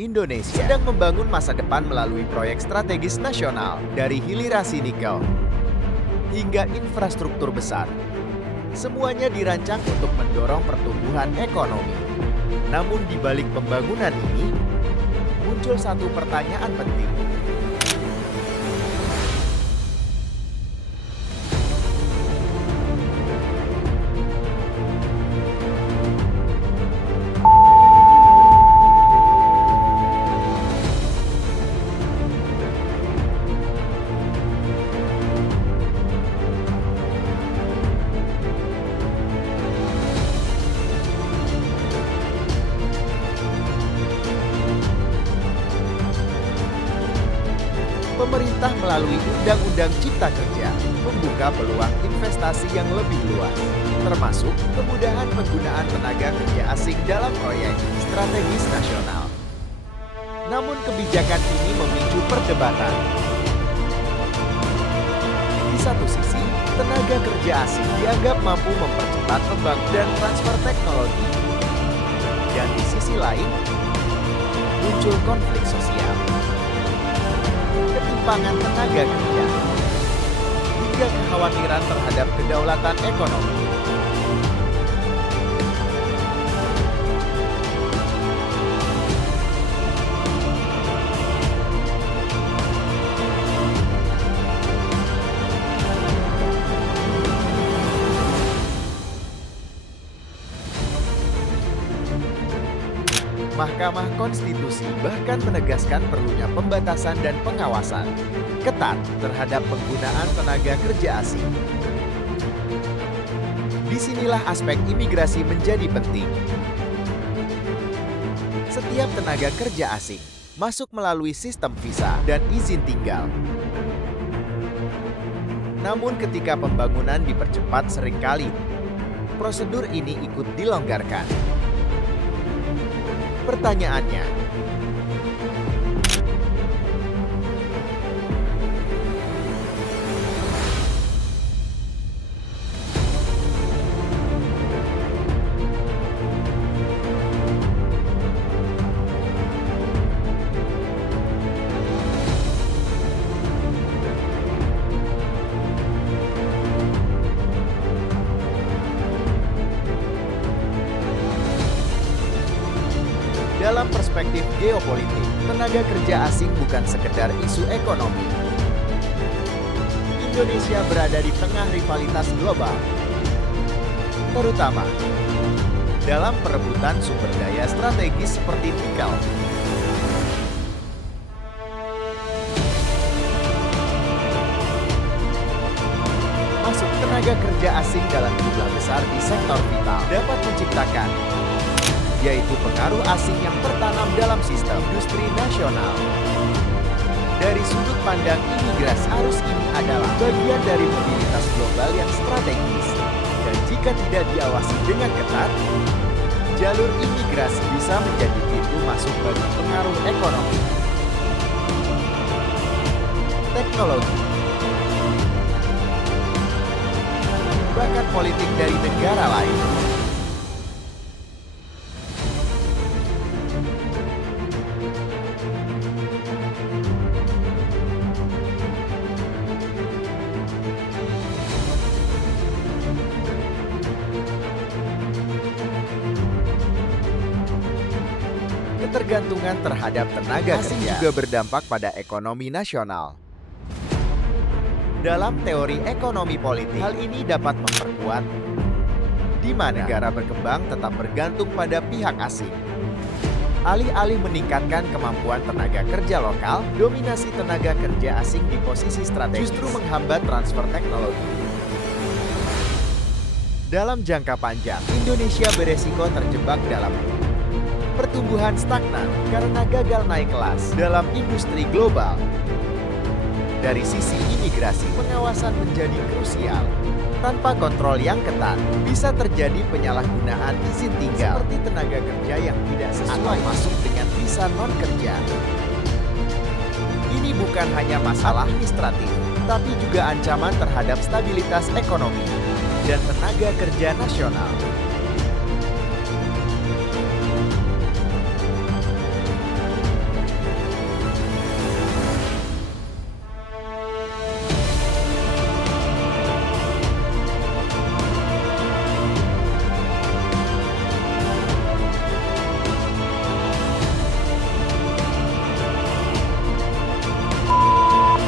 Indonesia sedang membangun masa depan melalui proyek strategis nasional dari hilirisasi nikel hingga infrastruktur besar. Semuanya dirancang untuk mendorong pertumbuhan ekonomi. Namun di balik pembangunan ini, muncul satu pertanyaan penting. Pemerintah melalui Undang-Undang Cipta Kerja membuka peluang investasi yang lebih luas, termasuk kemudahan penggunaan tenaga kerja asing dalam proyek strategis nasional. Namun kebijakan ini memicu perdebatan. Di satu sisi, tenaga kerja asing dianggap mampu mempercepat pembangunan dan transfer teknologi. Dan di sisi lain, muncul konflik sosial, ketimpangan tenaga kerja, hingga kekhawatiran terhadap kedaulatan ekonomi. Mahkamah Konstitusi bahkan menegaskan perlunya pembatasan dan pengawasan ketat terhadap penggunaan tenaga kerja asing. Disinilah aspek imigrasi menjadi penting. Setiap tenaga kerja asing masuk melalui sistem visa dan izin tinggal. Namun ketika pembangunan dipercepat seringkali, prosedur ini ikut dilonggarkan. Pertanyaannya, dalam perspektif geopolitik, tenaga kerja asing bukan sekedar isu ekonomi. Indonesia berada di tengah rivalitas global, terutama dalam perebutan sumber daya strategis seperti nikel. Masuk tenaga kerja asing dalam jumlah besar di sektor vital dapat menciptakan yaitu pengaruh asing yang tertanam dalam sistem industri nasional. Dari sudut pandang imigrasi, arus ini adalah bagian dari mobilitas global yang strategis. Dan jika tidak diawasi dengan ketat, jalur imigrasi bisa menjadi pintu masuk bagi pengaruh ekonomi, teknologi, bahkan politik dari negara lain. Ketergantungan terhadap tenaga asing juga berdampak pada ekonomi nasional. Dalam teori ekonomi politik, hal ini dapat memperkuat di mana negara berkembang tetap bergantung pada pihak asing. Alih-alih meningkatkan kemampuan tenaga kerja lokal, dominasi tenaga kerja asing di posisi strategis justru menghambat transfer teknologi. Dalam jangka panjang, Indonesia beresiko terjebak dalam pertumbuhan stagnan karena gagal naik kelas dalam industri global. Dari sisi imigrasi, pengawasan menjadi krusial. Tanpa kontrol yang ketat, bisa terjadi penyalahgunaan izin tinggal seperti tenaga kerja yang tidak sesuai atau masuk dengan visa non-kerja. Ini bukan hanya masalah administratif, tapi juga ancaman terhadap stabilitas ekonomi dan tenaga kerja nasional.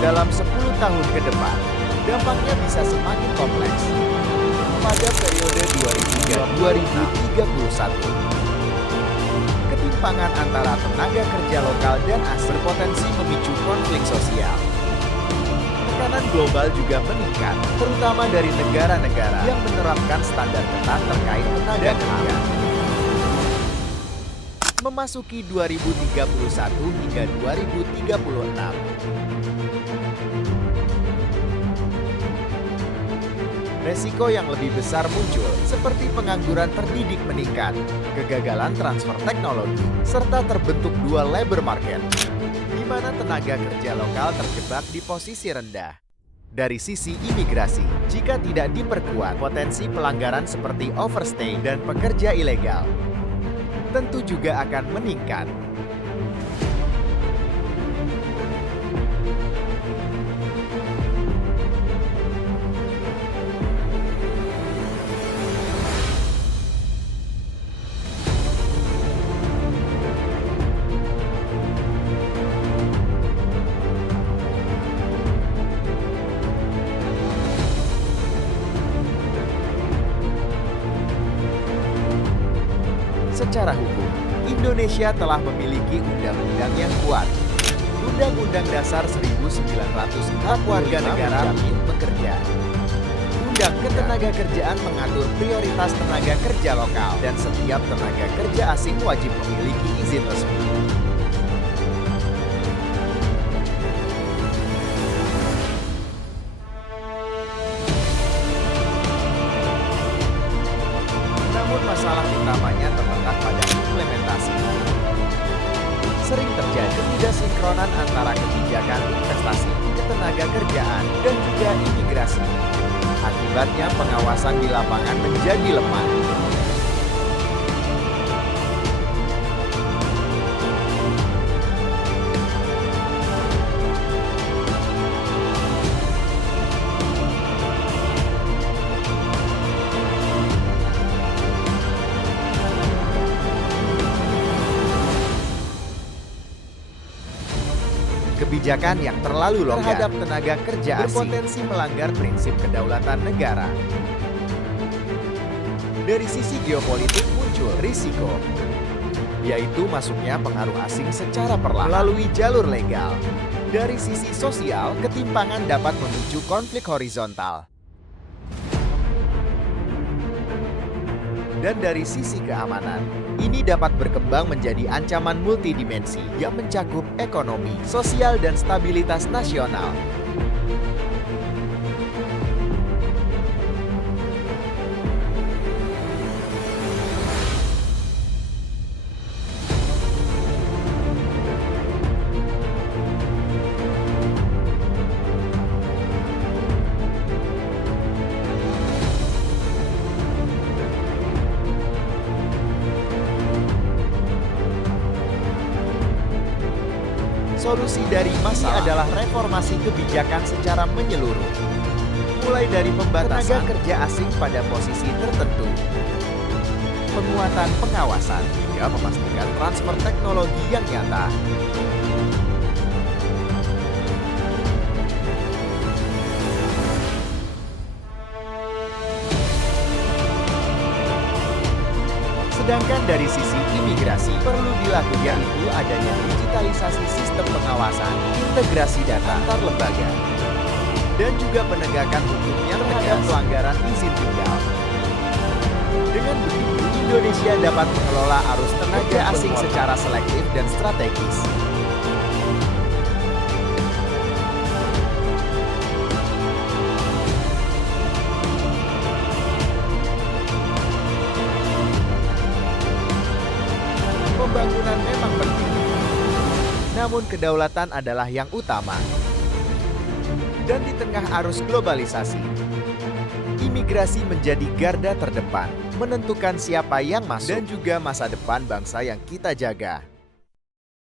dalam 10 tahun ke depan, dampaknya bisa semakin kompleks. Pada periode 2003-2031, ketimpangan antara tenaga kerja lokal dan asing berpotensi memicu konflik sosial. Tekanan global juga meningkat, terutama dari negara-negara yang menerapkan standar ketat terkait tenaga kerja. Memasuki 2031 hingga 2036. Resiko yang lebih besar muncul, seperti pengangguran terdidik meningkat, kegagalan transfer teknologi, serta terbentuk dual labor market, di mana tenaga kerja lokal terjebak di posisi rendah. Dari sisi imigrasi, jika tidak diperkuat, potensi pelanggaran seperti overstay dan pekerja ilegal tentu juga akan meningkat. Secara hukum, Indonesia telah memiliki undang-undang yang kuat. Undang-Undang Dasar 1945 Hak Warga Negara Milik Pekerja. Undang Ketenagakerjaan mengatur prioritas tenaga kerja lokal dan setiap tenaga kerja asing wajib memiliki izin resmi. Namun masalah utamanya terletak pada implementasi. Sering terjadi ketidaksinkronan antara kebijakan investasi, ketenaga kerjaan, dan juga imigrasi. Akibatnya pengawasan di lapangan menjadi lemah. Kebijakan yang terlalu longgar terhadap tenaga kerja asing berpotensi melanggar prinsip kedaulatan negara. Dari sisi geopolitik muncul risiko, yaitu masuknya pengaruh asing secara perlahan melalui jalur legal. Dari sisi sosial, ketimpangan dapat memicu konflik horizontal. Dan dari sisi keamanan, ini dapat berkembang menjadi ancaman multidimensi yang mencakup ekonomi, sosial, dan stabilitas nasional. Solusi dari masalah adalah reformasi kebijakan secara menyeluruh. Mulai dari pembatasan tenaga kerja asing pada posisi tertentu, penguatan pengawasan, hingga memastikan transfer teknologi yang nyata. Sedangkan dari sisi imigrasi, perlu dilakukan yaitu adanya digitalisasi sistem pengawasan, integrasi data antar lembaga, dan juga penegakan hukum yang terhadap pelanggaran izin tinggal. Dengan begitu, Indonesia dapat mengelola arus tenaga asing secara selektif dan strategis. Pembangunan memang penting, namun kedaulatan adalah yang utama. Dan di tengah arus globalisasi, imigrasi menjadi garda terdepan, menentukan siapa yang masuk dan juga masa depan bangsa yang kita jaga.